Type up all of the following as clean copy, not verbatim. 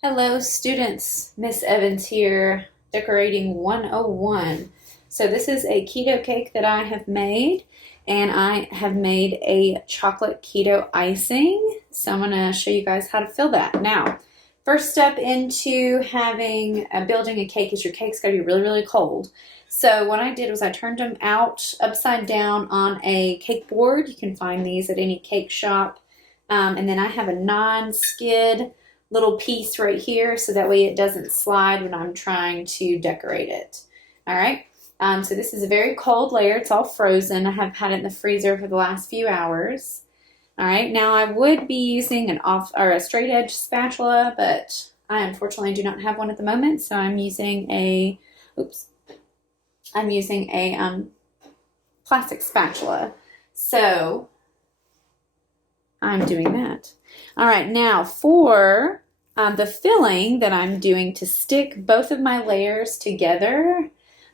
Hello students, Miss Evans here, decorating 101. So this is a keto cake that I have made, and I have made a chocolate keto icing. So I'm going to show you guys how to fill that. Now, first step into building a cake is your cake's got to be really, really cold. So what I did was I turned them out upside down on a cake board. You can find these at any cake shop. And then I have a non-skid little piece right here so that way it doesn't slide when I'm trying to decorate it. All right, so this is a very cold layer. It's all frozen. I have had it in the freezer for the last few hours. All right, now I would be using a straight edge spatula, but I unfortunately do not have one at the moment, so I'm using a plastic spatula. So I'm doing that. All right, now for the filling that I'm doing to stick both of my layers together,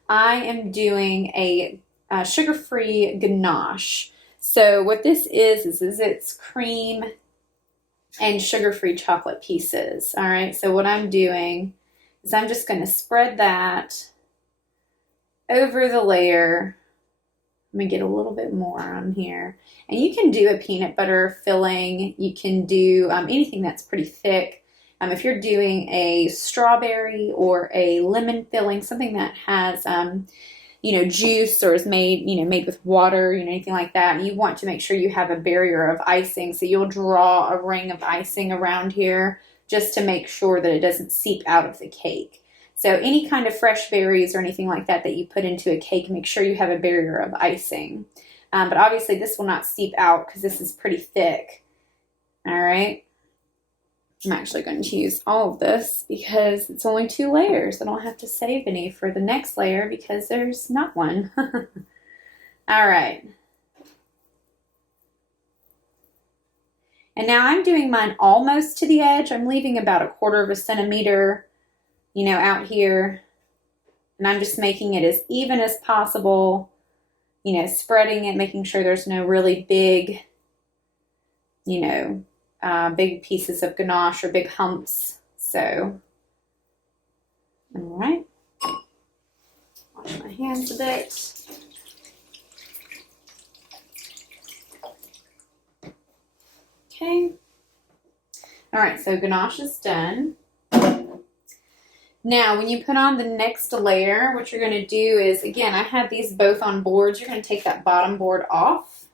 I am doing a sugar-free ganache. So what this is it's cream and sugar-free chocolate pieces. All right, so what I'm doing is I'm just going to spread that over the layer. Let me get a little bit more on here. And you can do a peanut butter filling. You can do anything that's pretty thick. If you're doing a strawberry or a lemon filling, something that has, juice or is made with water, anything like that, and you want to make sure you have a barrier of icing. So you'll draw a ring of icing around here just to make sure that it doesn't seep out of the cake. So any kind of fresh berries or anything like that that you put into a cake, make sure you have a barrier of icing. But obviously this will not seep out because this is pretty thick. All right. I'm actually going to use all of this because it's only 2 layers. I don't have to save any for the next layer because there's not one. All right. And now I'm doing mine almost to the edge. I'm leaving about 1/4 of a centimeter out here, and I'm just making it as even as possible, spreading it, making sure there's no really big, big pieces of ganache or big humps. So, all right, wash my hands a bit. Okay, all right, so ganache is done. Now, when you put on the next layer, what you're going to do is, again, I have these both on boards. You're going to take that bottom board off,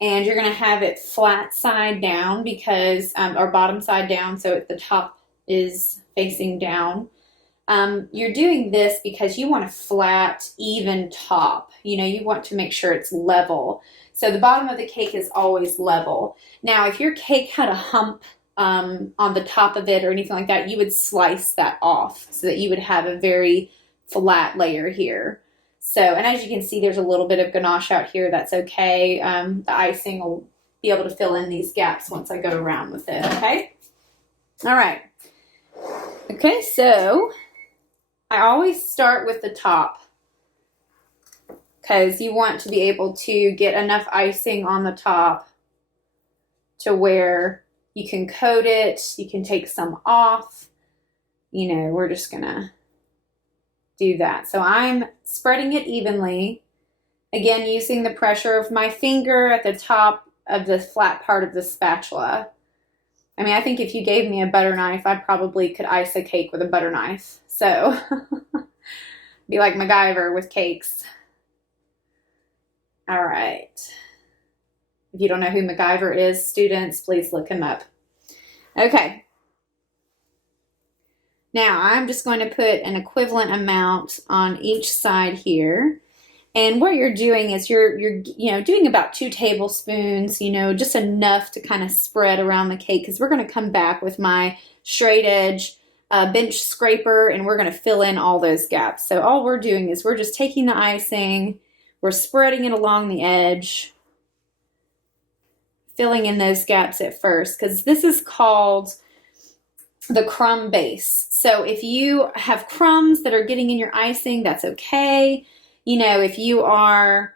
and you're going to have it flat side down because, or bottom side down, so the top is facing down. You're doing this because you want a flat, even top. You want to make sure it's level. So the bottom of the cake is always level. Now, if your cake had a hump on the top of it or anything like that, you would slice that off so that you would have a very flat layer here. So, and as you can see, there's a little bit of ganache out here. That's okay. The icing will be able to fill in these gaps once I go around with it, okay? All right. Okay, so I always start with the top because you want to be able to get enough icing on the top to where you can coat it, you can take some off. We're just gonna do that. So I'm spreading it evenly. Again, using the pressure of my finger at the top of the flat part of the spatula. I mean, I think if you gave me a butter knife, I probably could ice a cake with a butter knife. So, be like MacGyver with cakes. All right. If you don't know who MacGyver is, students, please look him up. Okay. Now I'm just going to put an equivalent amount on each side here. And what you're doing is you're doing about 2 tablespoons, just enough to kind of spread around the cake because we're going to come back with my straight edge bench scraper and we're going to fill in all those gaps. So all we're doing is we're just taking the icing, we're spreading it along the edge, filling in those gaps at first because this is called the crumb base. So if you have crumbs that are getting in your icing, that's okay. If you are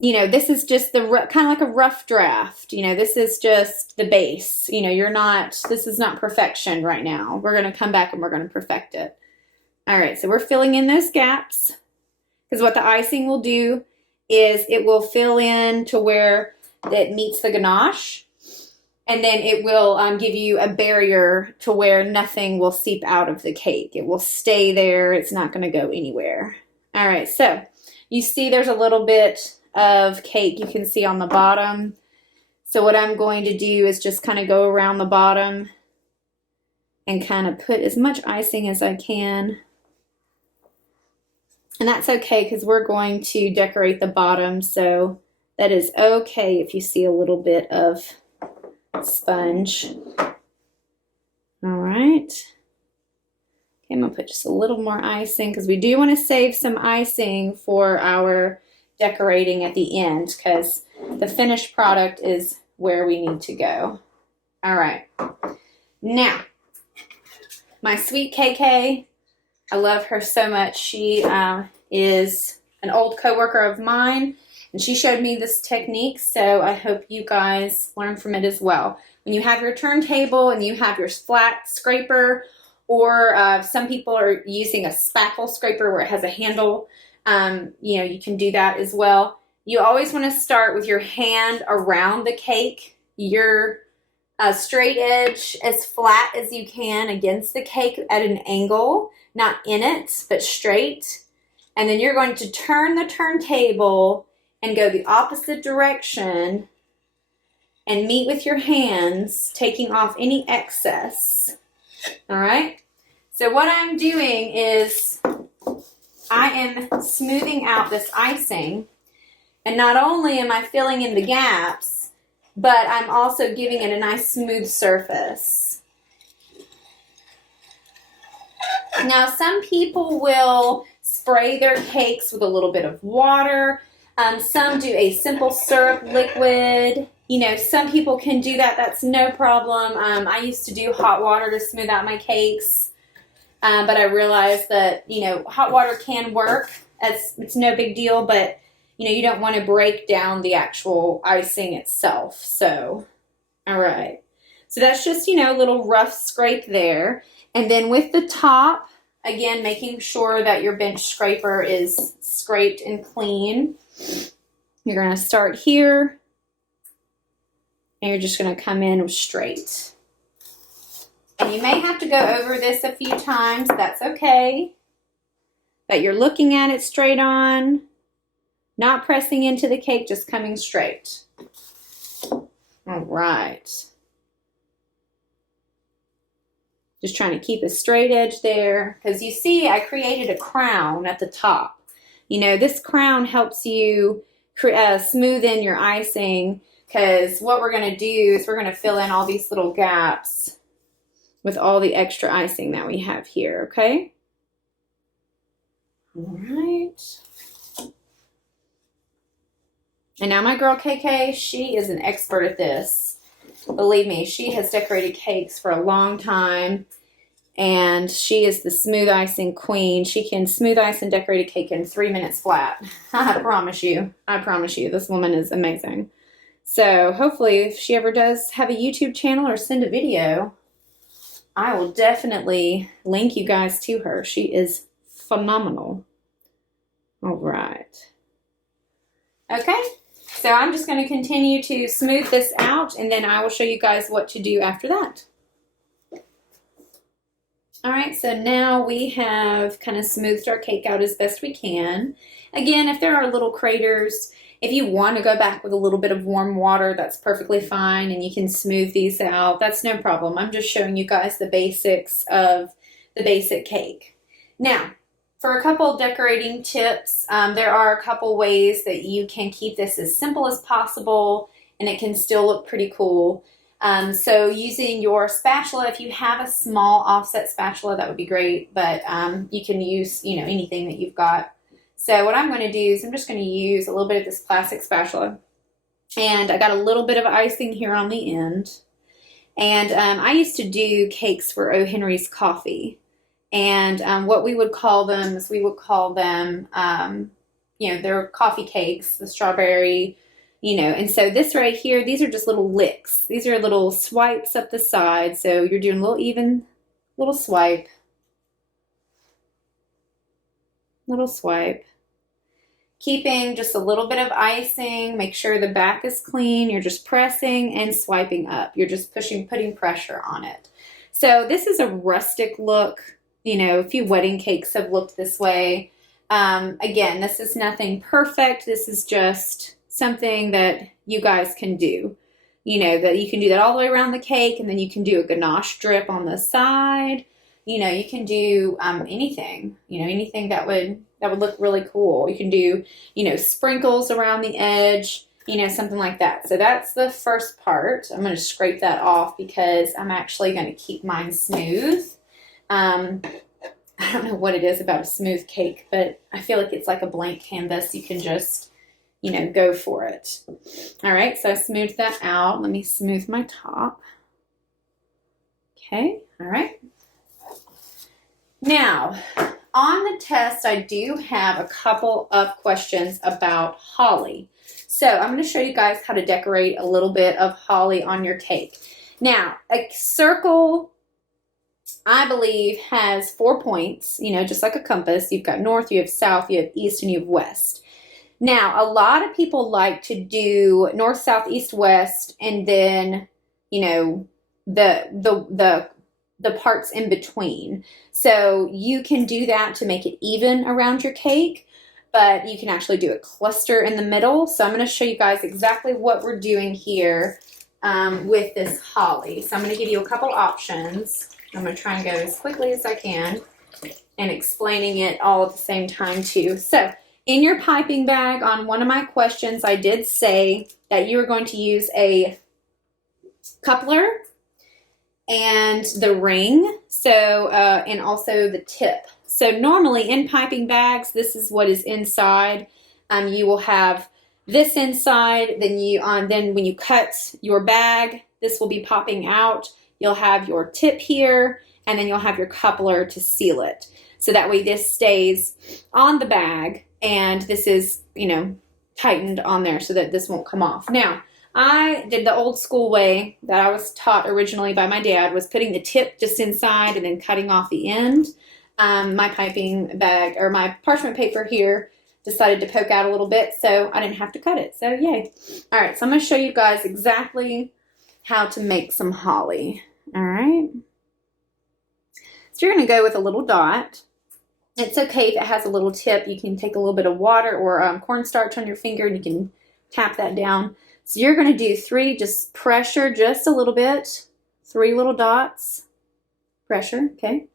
this is just the kind of like a rough draft. This is just the base. This is not perfection right now. We're going to come back and we're going to perfect it. All right, so we're filling in those gaps because what the icing will do is it will fill in to where it meets the ganache, and then it will give you a barrier to where nothing will seep out of the cake. It will stay there. It's not going to go anywhere. All right, so you see there's a little bit of cake you can see on the bottom. So what I'm going to do is just kind of go around the bottom and kind of put as much icing as I can. And that's okay because we're going to decorate the bottom, so that is okay if you see a little bit of sponge. All right. Okay, I'm going to put just a little more icing because we do want to save some icing for our decorating at the end because the finished product is where we need to go. All right. Now, my sweet KK, I love her so much. She is an old coworker of mine, and she showed me this technique, so I hope you guys learn from it as well. When you have your turntable and you have your flat scraper, or some people are using a spackle scraper where it has a handle, you can do that as well. You always want to start with your hand around the cake, your straight edge as flat as you can against the cake at an angle, not in it, but straight. And then you're going to turn the turntable and go the opposite direction and meet with your hands, taking off any excess. All right? So what I'm doing is I am smoothing out this icing, and not only am I filling in the gaps, but I'm also giving it a nice smooth surface. Now, some people will spray their cakes with a little bit of water. Some do a simple syrup liquid. Some people can do that. That's no problem. I used to do hot water to smooth out my cakes, but I realized that, hot water can work. It's no big deal, but, you don't want to break down the actual icing itself. So, all right. So that's just, a little rough scrape there. And then with the top, again, making sure that your bench scraper is scraped and clean. You're going to start here, and you're just going to come in straight. And you may have to go over this a few times. That's okay. But you're looking at it straight on, not pressing into the cake, just coming straight. All right. Just trying to keep a straight edge there. Because you see, I created a crown at the top. This crown helps you smooth in your icing, because what we're going to do is we're going to fill in all these little gaps with all the extra icing that we have here, okay? All right. And now my girl KK, she is an expert at this. Believe me, she has decorated cakes for a long time, and she is the smooth icing queen. She can smooth ice and decorate a cake in 3 minutes flat. I promise you. This woman is amazing. So hopefully if she ever does have a YouTube channel or send a video, I will definitely link you guys to her. She is phenomenal. All right. Okay. So I'm just going to continue to smooth this out, and then I will show you guys what to do after that. All right, so now we have kind of smoothed our cake out as best we can. Again, if there are little craters, if you want to go back with a little bit of warm water, that's perfectly fine, and you can smooth these out. That's no problem. I'm just showing you guys the basics of the basic cake. Now, for a couple decorating tips, there are a couple ways that you can keep this as simple as possible, and it can still look pretty cool. So using your spatula, if you have a small offset spatula, that would be great, but you can use, anything that you've got. So what I'm going to do is I'm just going to use a little bit of this plastic spatula, and I got a little bit of icing here on the end. And I used to do cakes for O. Henry's Coffee. And what we would call them is they're coffee cakes, the strawberry, and so this right here, these are just little licks. These are little swipes up the side. So you're doing a little even, little swipe, little swipe. Keeping just a little bit of icing. Make sure the back is clean. You're just pressing and swiping up. You're just putting pressure on it. So this is a rustic look. A few wedding cakes have looked this way. Again, this is nothing perfect. This is just something that you guys can do. That you can do that all the way around the cake, and then you can do a ganache drip on the side. You can do anything. Anything that would look really cool. You can do, sprinkles around the edge, something like that. So that's the first part. I'm going to scrape that off because I'm actually going to keep mine smooth. I don't know what it is about a smooth cake, but I feel like it's like a blank canvas. You can just, go for it. All right, so I smoothed that out. Let me smooth my top. Okay, all right. Now, on the test, I do have a couple of questions about holly. So I'm going to show you guys how to decorate a little bit of holly on your cake. Now, a circle, I believe, has 4 points, just like a compass. You've got north, you have south, you have east, and you have west. Now, a lot of people like to do north, south, east, west, and then, the parts in between. So you can do that to make it even around your cake, but you can actually do a cluster in the middle. So I'm going to show you guys exactly what we're doing here with this holly. So I'm going to give you a couple options. I'm going to try and go as quickly as I can and explaining it all at the same time too. So in your piping bag, on one of my questions, I did say that you were going to use a coupler and the ring, and also the tip. So normally in piping bags, this is what is inside. You will have this inside, then when you cut your bag, this will be popping out. You'll have your tip here, and then you'll have your coupler to seal it. So that way this stays on the bag, and this is, tightened on there so that this won't come off. Now, I did the old school way that I was taught originally by my dad, was putting the tip just inside and then cutting off the end. My piping bag, or my parchment paper here, decided to poke out a little bit, so I didn't have to cut it. So yay. All right, so I'm going to show you guys exactly how to make some holly. All right. So you're going to go with a little dot. It's okay if it has a little tip. You can take a little bit of water or cornstarch on your finger and you can tap that down. So you're going to do 3, just pressure just a little bit. 3 little dots. Pressure, okay.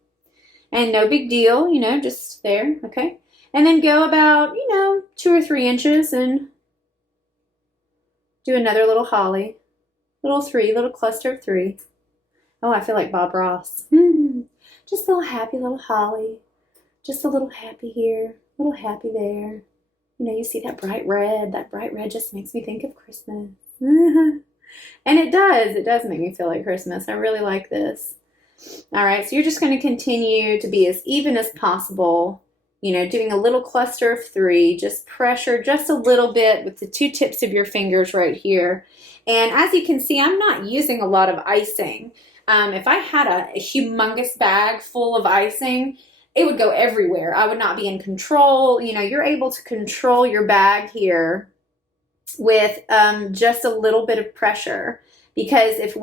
And no big deal, just there, okay. And then go about, 2 or 3 inches and do another little holly. Little cluster of 3. Oh, I feel like Bob Ross. Just a little happy little holly. Just a little happy here, a little happy there. You see that bright red. That bright red just makes me think of Christmas. And it does make me feel like Christmas. I really like this. All right, so you're just going to continue to be as even as possible, doing a little cluster of 3, just pressure just a little bit with the 2 tips of your fingers right here. And as you can see, I'm not using a lot of icing. If I had a humongous bag full of icing, it would go everywhere. I would not be in control. You're able to control your bag here with just a little bit of pressure. Because if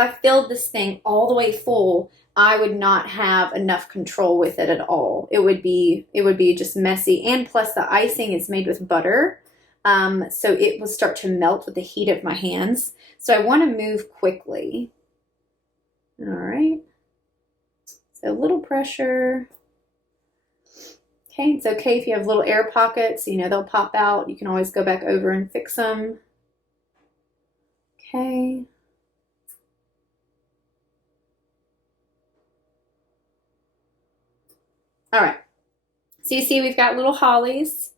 I filled this thing all the way full, I would not have enough control with it at all. It would be just messy. And plus the icing is made with butter. So it will start to melt with the heat of my hands. So I want to move quickly. All right. So a little pressure. Okay, it's okay if you have little air pockets, they'll pop out. You can always go back over and fix them. Okay. All right. So you see we've got little hollies.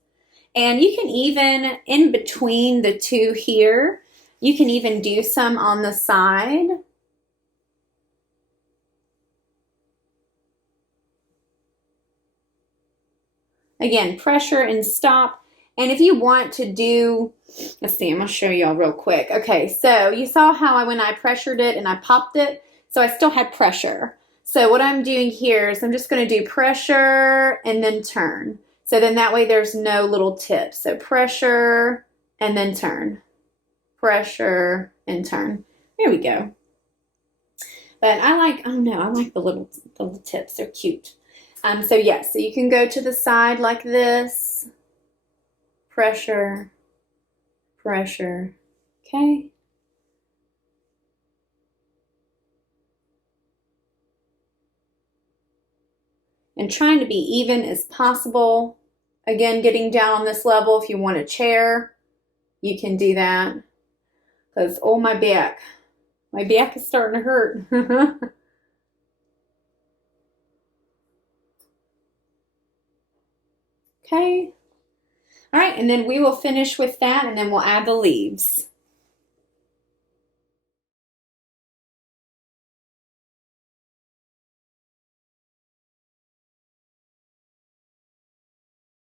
And you can even, in between the 2 here, you can even do some on the side. Again, pressure and stop. And if you want to do, let's see, I'm going to show y'all real quick. Okay, so you saw how when I pressured it and I popped it, so I still had pressure. So what I'm doing here is I'm just going to do pressure and then turn. So then that way there's no little tips. So pressure and then turn. Pressure and turn. There we go. But I like, oh no, I like the little tips. They're cute. So yes, so you can go to the side like this. Pressure, pressure, okay? And trying to be even as possible. Again, getting down on this level. If you want a chair, you can do that. Because, oh, my back is starting to hurt. Okay. All right, and then we will finish with that, and then we'll add the leaves.